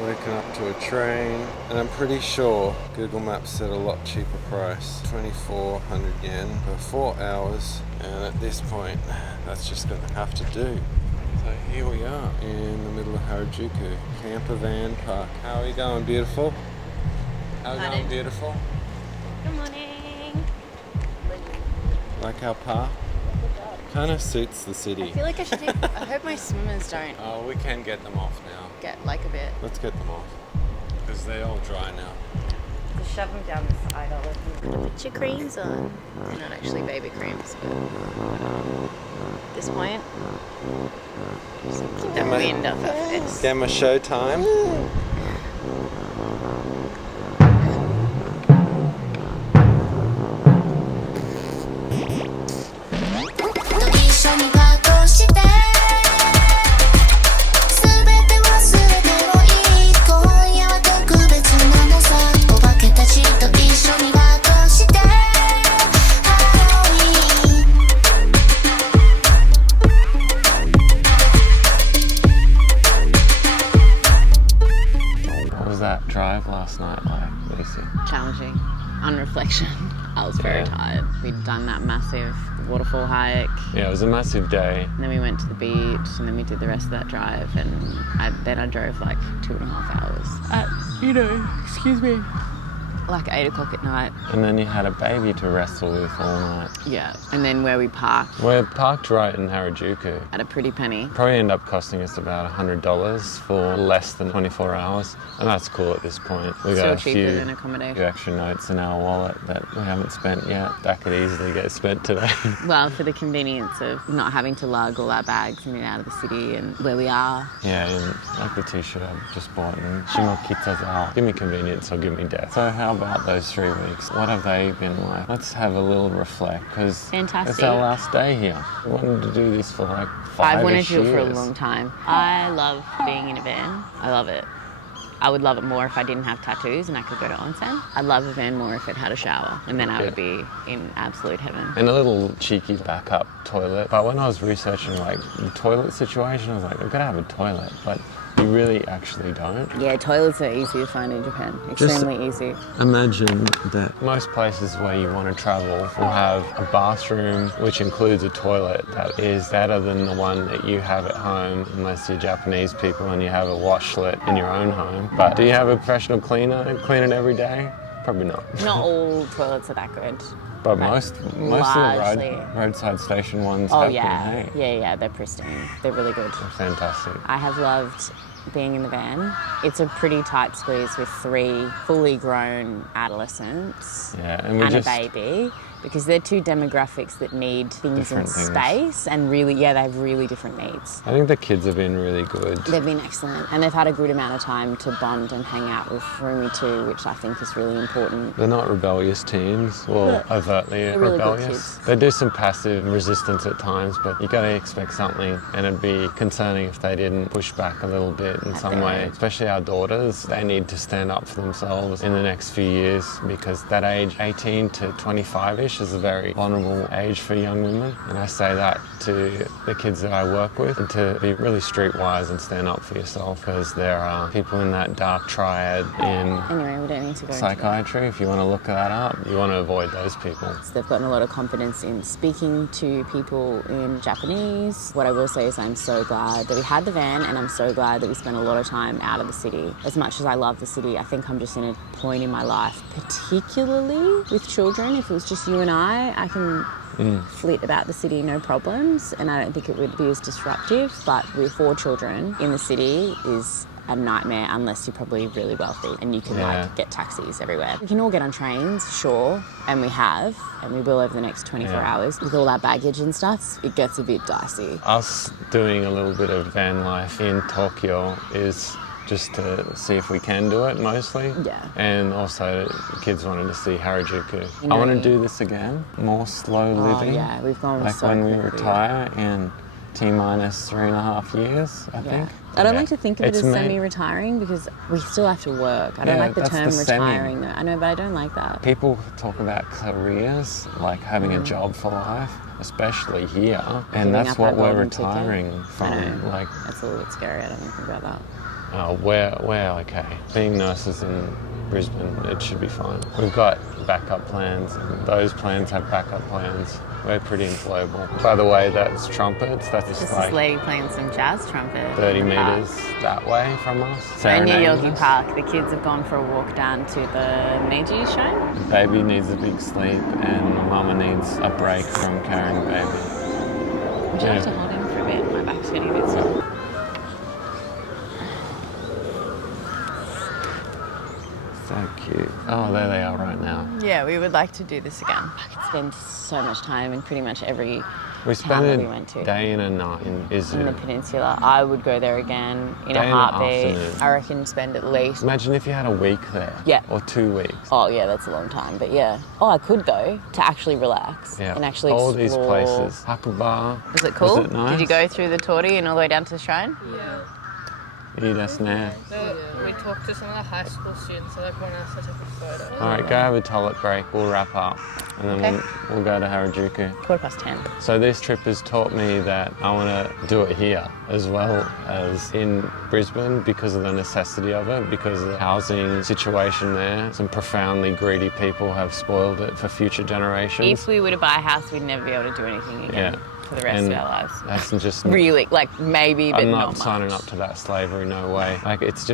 Waking up to a train, and I'm pretty sure Google Maps said a lot cheaper price, 2,400 yen for 4 hours, and at this point that's just going to have to do. So here we are in the middle of Harajuku, camper van park. How are you going, beautiful? How are you going, beautiful? Good morning. Like our park? Kind of suits the city. I feel like I should take, I hope my swimmers don't Oh, we can get them off now. get like a bit. Let's get them off, because they're all dry now. Just shove them down the side. I'll put your creams on. They're not actually baby creams, but at this point, just keep the wind off our face. Gamma show time. Drive last night, like, Lucy? Challenging. On reflection, I was very tired. We'd done that massive waterfall hike. Yeah, it was a massive day. And then we went to the beach, and then we did the rest of that drive, and then I drove like 2.5 hours. Excuse me. Like 8 o'clock at night. And then you had a baby to wrestle with all night. Yeah, and then where we parked. We're parked right in Harajuku. At a pretty penny. Probably end up costing us about $100 for less than 24 hours. And that's cool at this point. We got a cheaper than accommodation. few extra notes in our wallet that we haven't spent yet. That could easily get spent today. Well, for the convenience of not having to lug all our bags in and out of the city and where we are. Yeah, and like the t-shirt I just bought, and Shimokita's out. Give me convenience or give me death. So how about those 3 weeks? What have they been like? Let's have a little reflect, because it's our last day here. We wanted to do this for like 5 years. I've wanted to do it for a long time. I love being in a van. I love it. I would love it more if I didn't have tattoos and I could go to onsen. I'd love a van more if it had a shower, and then I would be in absolute heaven. And a little cheeky backup toilet. But when I was researching like the toilet situation, I was like, I've got to have a toilet, but you really actually don't. Yeah, toilets are easy to find in Japan. Extremely easy. Imagine that most places where you want to travel will have a bathroom which includes a toilet that is better than the one that you have at home, unless you're Japanese people and you have a washlet in your own home. But do you have a professional cleaner and clean it every day? Probably not. Not all toilets are that good. But most of the roadside station ones have been, hey? Yeah, they're pristine. They're really good. They're fantastic. I have loved being in the van. It's a pretty tight squeeze with 3 fully grown adolescents and a baby, because they're 2 demographics that need things in space, and really, they have really different needs. I think the kids have been really good. They've been excellent, and they've had a good amount of time to bond and hang out with Rumi too, which I think is really important. They're not rebellious teens, or overtly really rebellious. They do some passive resistance at times, but you got to expect something, and it'd be concerning if they didn't push back a little bit in some way. Especially our daughters, they need to stand up for themselves in the next few years, because that age, 18 to 25-ish, is a very vulnerable age for young women. And I say that to the kids that I work with, and to be really streetwise and stand up for yourself, because there are people in that dark triad in we don't need to go psychiatry. If you want to look that up, you want to avoid those people. So they've gotten a lot of confidence in speaking to people in Japanese. What I will say is I'm so glad that we had the van, and I'm so glad that we spent a lot of time out of the city. As much as I love the city, I think I'm just in a point in my life, particularly with children. If it was just you and I can flit about the city, no problems, and I don't think it would be as disruptive. But with 4 children in the city is a nightmare, unless you're probably really wealthy and you can get taxis everywhere. We can all get on trains, sure, and we have, and we will over the next 24 hours. With all our baggage and stuff, it gets a bit dicey. Us doing a little bit of van life in Tokyo is just to see if we can do it, mostly. Yeah. And also, kids wanted to see Harajuku. I want to do this again, more slow living. Yeah, we've gone like so when we quickly. retire in T-minus 3.5 years, I think. I don't like to think of it as semi-retiring, because we still have to work. I don't like the term retiring though. I know, but I don't like that. People talk about careers, like having a job for life, especially here, and that's what we're retiring from. Like, that's a little bit scary. I don't think about that. We're okay. Being nurses in Brisbane, it should be fine. We've got backup plans. Those plans have backup plans. We're pretty employable. By the way, that's trumpets. That's This is like lady playing some jazz trumpet. 30 metres that way from us. We're near Serenading Yogi us. Park. The kids have gone for a walk down to the Meiji show. The baby needs a big sleep and mama needs a break from carrying the baby. Would you like to hold him for a bit? My back's getting a bit sore. So cute. Oh, there they are right now. Yeah, we would like to do this again. I could spend so much time in pretty much every We town that spent we a went to. day and a night in In the Izu. peninsula. I would go there again in Day a and a heartbeat. afternoon. I reckon spend at least... Imagine if you had a week there. Yeah. Or 2 weeks. Oh, yeah, that's a long time, but yeah. Oh, I could go to actually relax Yeah. and actually all explore. these places. Hakuba. Was it cool? Was it nice? Did you go through the Tori and all the way down to the shrine? Yeah. Snare. We talked to some of the high school students, so they want us to take a photo. All right, go have a toilet break. We'll wrap up, and then Okay. we'll go to Harajuku. 10:15. So this trip has taught me that I want to do it here as well as in Brisbane because of the necessity of it, because of the housing situation there. Some profoundly greedy people have spoiled it for future generations. If we were to buy a house, we'd never be able to do anything again for the rest And of our lives. That's just Really, like maybe, but I'm not not much. signing up to that slavery, no way. Like it's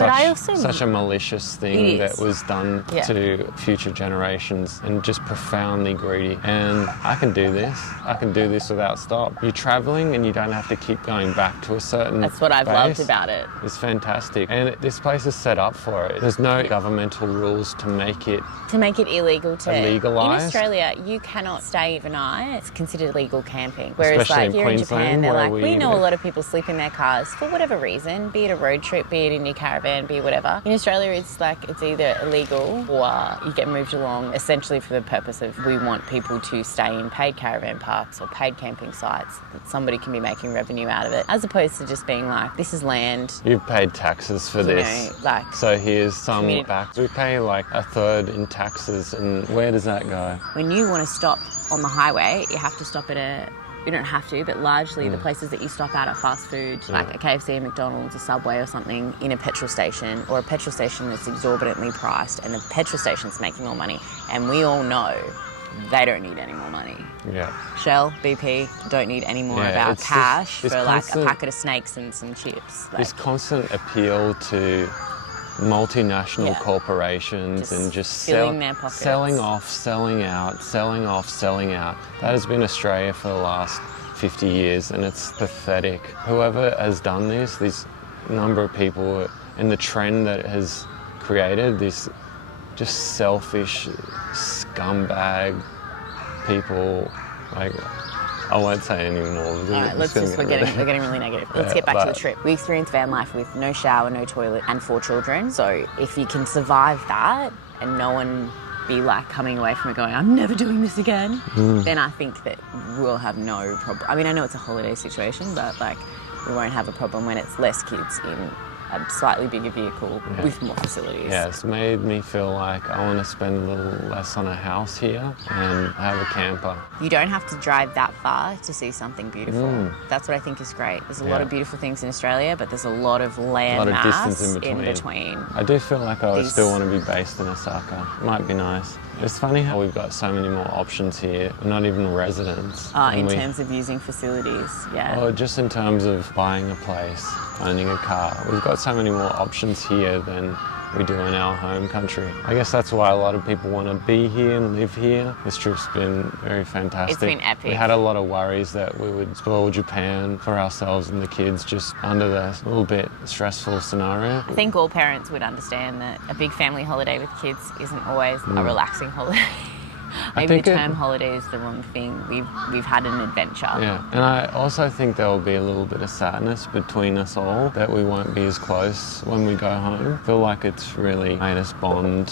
I also- such a malicious thing It that is. was done Yeah. to future generations and just profoundly greedy. And I can do this. I can do this without stop. You're traveling and you don't have to keep going back to a certain That's what I've base. loved about it. It's fantastic. And this place is set up for it. There's no governmental rules to make it. To make it illegal to... Illegalised? In Australia, you cannot stay overnight. It's considered illegal camping. Whereas Especially like in here in Queensland, Japan, they're where like, we we know a live. lot of people sleep in their cars for whatever reason, be it a road trip, be it in your caravan, be it whatever. In Australia, it's like it's either illegal or you get moved along essentially for the purpose of we want people to stay in paid caravan parks or paid camping sites that somebody can be making revenue out of it, as opposed to just being like, this is land. You've paid taxes for You this. know, like So here's some community- back. We pay like a third in taxes, and where does that go? when you want to stop on the highway, you have to stop at a... You don't have to, but largely the places that you stop at are fast food, like a KFC, a McDonald's, a Subway or something in a petrol station, or a petrol station that's exorbitantly priced and the petrol station's making more money. And we all know they don't need any more money. Yeah. Shell, BP, don't need any more Yeah, of our it's cash this for like a constant- packet of snakes and some chips. Like, This constant appeal to multinational Yeah. corporations Just and just filling their pockets. selling off, selling out, selling off, selling out. That has been Australia for the last 50 years, and it's pathetic. Whoever has done this number of people, and the trend that it has created, this just selfish scumbag people, like, I won't say any more. all right, we're getting really negative. Let's Yeah, get back to the but- trip. We experienced van life with no shower, no toilet, and 4 children. So if you can survive that and no one be like coming away from it going, I'm never doing this again, then I think that we'll have no problem. I mean, I know it's a holiday situation, but like we won't have a problem when it's less kids in a slightly bigger vehicle with more facilities. Yeah, it's made me feel like I want to spend a little less on a house here and have a camper. You don't have to drive that far to see something beautiful. That's what I think is great. There's a lot Yeah. of beautiful things in Australia, but there's a lot of land A lot of mass distance in between. I do feel like I would These- still want to be based in Osaka. Might be nice. It's funny how we've got so many more options here. We're not even residents. In And we- terms of using facilities, yeah. Or just in terms of buying a place, owning a car. We've got so many more options here than we do in our home country. I guess that's why a lot of people want to be here and live here. This trip's been very fantastic. It's been epic. We had a lot of worries that we would spoil Japan for ourselves and the kids just under the little bit stressful scenario. I think all parents would understand that a big family holiday with kids isn't always a relaxing holiday. Maybe think the it- term holiday is the wrong thing. We've had an adventure. Yeah, and I also think there will be a little bit of sadness between us all that we won't be as close when we go home. I feel like it's really made us bond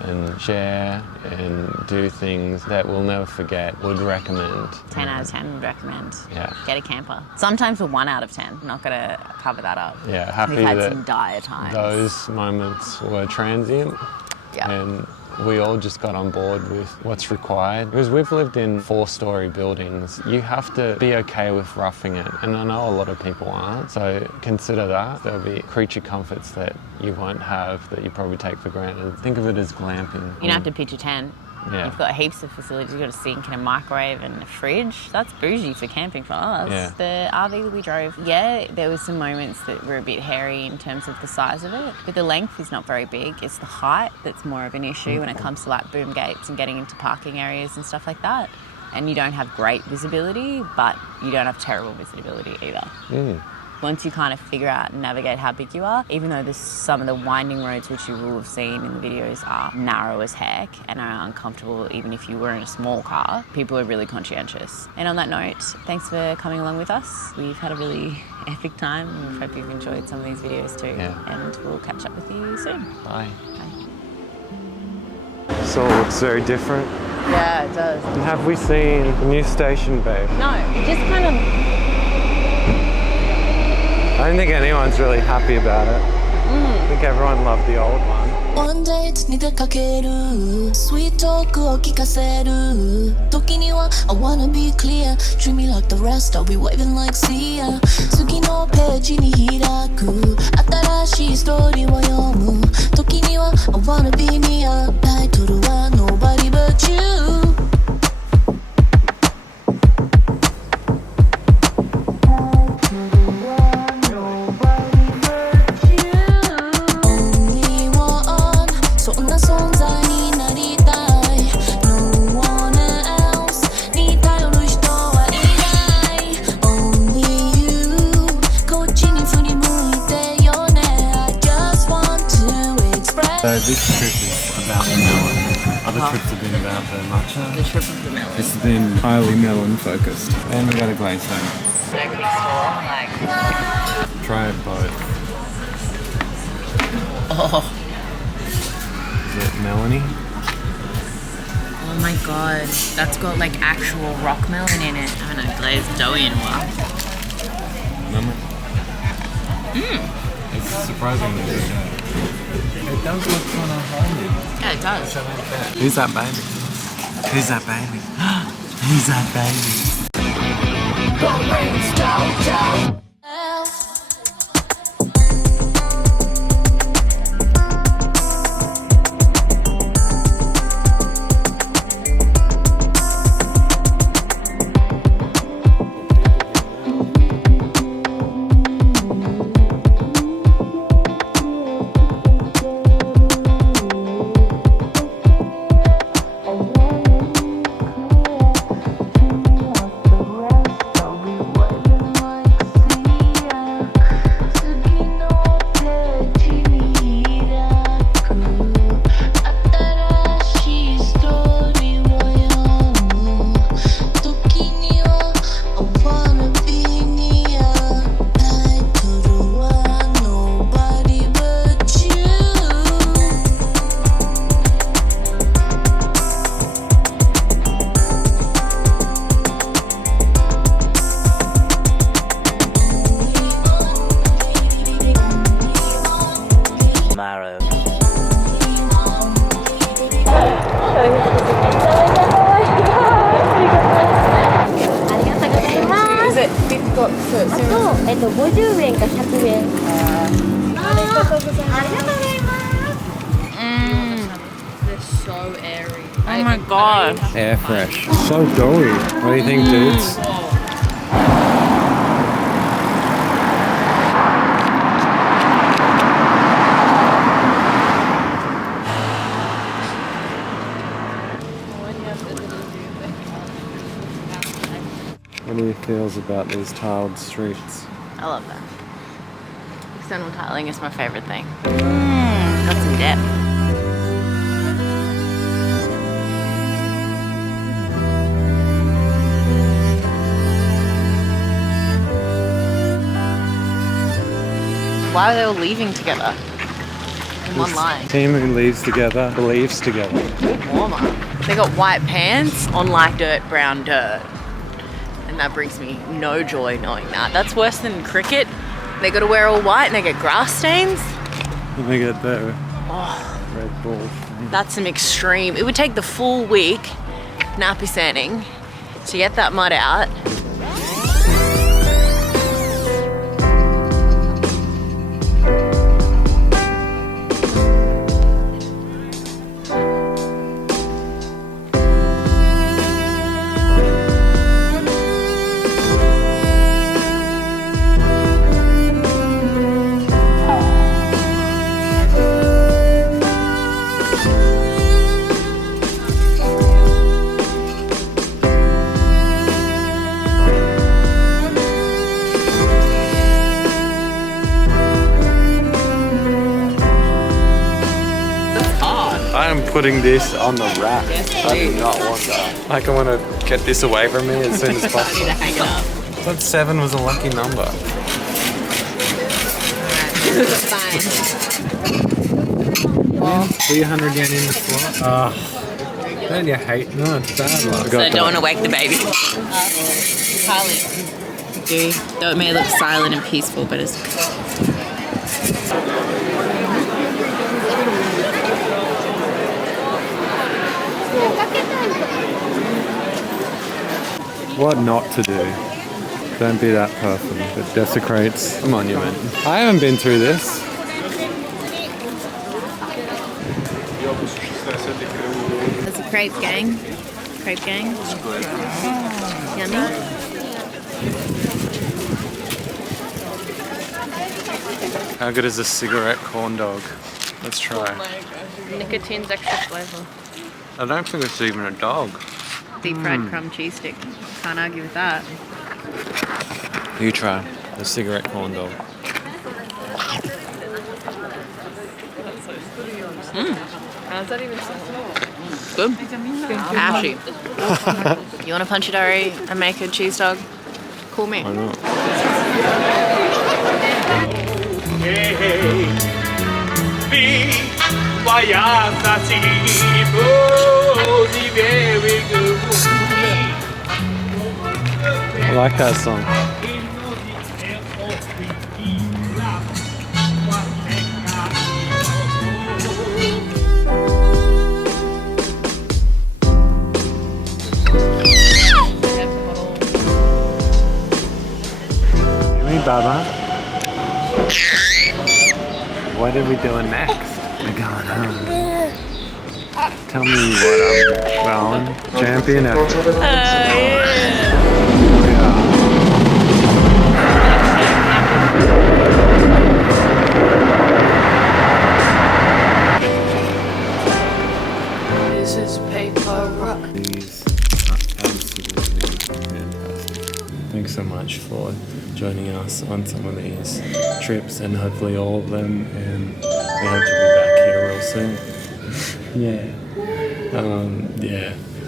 and share and do things that we'll never forget, would recommend. 10 out of 10 would recommend. Yeah. Get a camper. Sometimes a 1 out of 10. I'm not going to cover that up. Yeah, happy We've had that some dire times. those moments were transient Yeah. and we all just got on board with what's required. Because we've lived in 4-story buildings, you have to be okay with roughing it. And I know a lot of people aren't, so consider that. There'll be creature comforts that you won't have that you probably take for granted. Think of it as glamping. You don't have to pitch a tent. Yeah. You've got heaps of facilities. You've got a sink and a microwave and a fridge. That's bougie for camping for us. Yeah. The RV that we drove, yeah, there was some moments that were a bit hairy in terms of the size of it, but the length is not very big. It's the height that's more of an issue when it comes to like boom gates and getting into parking areas and stuff like that. And you don't have great visibility, but you don't have terrible visibility either. Once you kind of figure out and navigate how big you are, even though some of the winding roads which you will have seen in the videos are narrow as heck and are uncomfortable even if you were in a small car, people are really conscientious. And on that note, thanks for coming along with us. We've had a really epic time and we hope you've enjoyed some of these videos too. Yeah. And we'll catch up with you soon. Bye. Bye. This all looks very different. Yeah, it does. And have we seen the new station, babe? No, it just kind of... I don't think anyone's really happy about it. I think everyone loved the old one. One date に出かける Sweet talk を聞かせる時には I wanna be clear Treat me like the rest I'll be waving like see ya 次のページに開く新しいストーリーを読む時には I wanna be me タイトルは Nobody but you So this trip is about the melon. Other trips have been about the matcha. The trip of the melon. This has been highly melon focused. And we got a glaze stone. No quick store, like... Try it both. Oh. Is it melony? Oh my god, that's got like actual rock melon in it. I haven't had glazed dough in a while. Remember? It's surprisingly good. It does look kind of homey. Yeah, it does. Who's that baby? Who's that baby? Who's that baby? Is it 50 円か100円。ありがとうございます。They're so airy. Oh my god. Air fresh. So doughy. What do you think, dudes? What do you feels about these tiled streets? I love that. External tiling is my favourite thing. Got some depth. Why are they all leaving together? In one line. Team who leaves together, believes together. Warmer. They got white pants on like dirt, brown dirt. And that brings me no joy knowing that. That's worse than cricket. They got to wear all white and they get grass stains. Let me get there. Oh. Red Bull. That's some extreme. It would take the full week nappy sanding to get that mud out. I'm putting this on the rack. I do not want that. Like, I want to get this away from me as soon as possible. Hang it up. I thought 7 was a lucky number. Fine. 300 yen in the slot. Oh, don't you hate? No, it's bad luck. So don't want to wake the baby. Silent. Do. Though it may look silent and peaceful, but it's... What not to do? Don't be that person that desecrates a monument. I haven't been through this. There's a crepe gang. Crepe gang. Yummy. How good is a cigarette corn dog? Let's try. Nicotine's extra flavour. I don't think it's even a dog. Deep fried crumb cheese stick. Can't argue with that. You try the cigarette corn dog. How's that even sound? Good. Ashy. You want to punch it, Arri, and make a cheese dog? Call me. Why not? I like that song. Hey, Baba. What are we doing next? We're going home. Tell me what I'm well, champion effort. This is paper rock. These are absolutely fantastic. Thanks so much for joining us on some of these trips and hopefully all of them, and we hope to be back here real soon. Yeah.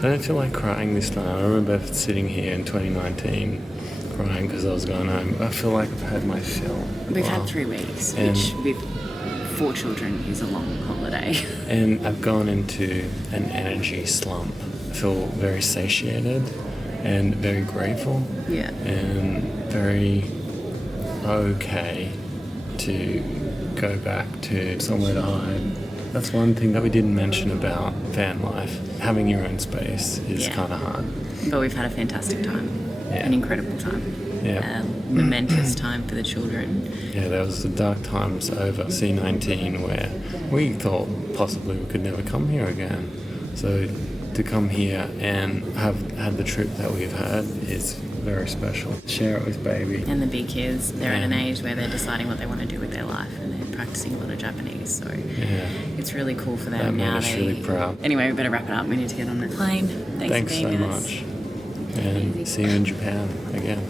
I don't feel like crying this time. I remember sitting here in 2019 crying because I was going home. I feel like I've had my fill. We've had 3 weeks, And- which with 4 children is a long holiday. And I've gone into an energy slump. I feel very satiated and very grateful Yeah. and very okay to go back to somewhere to hide. That's one thing that we didn't mention about van life. Having your own space is Yeah. kind of hard. But we've had a fantastic time. Yeah. An incredible time. Yeah. A momentous time for the children. Yeah, there was the dark times over C19 where we thought possibly we could never come here again. So to come here and have had the trip that we've had is very special. Share it with baby. And the big kids, they're at Yeah. an age where they're deciding what they want to do with their life, and they're practicing a lot of Japanese. So Yeah. it's really cool for them That made now. us really proud. Anyway, we better wrap it up. We need to get on the plane. Thanks Thanks for so being with us. much. And see you in Japan again.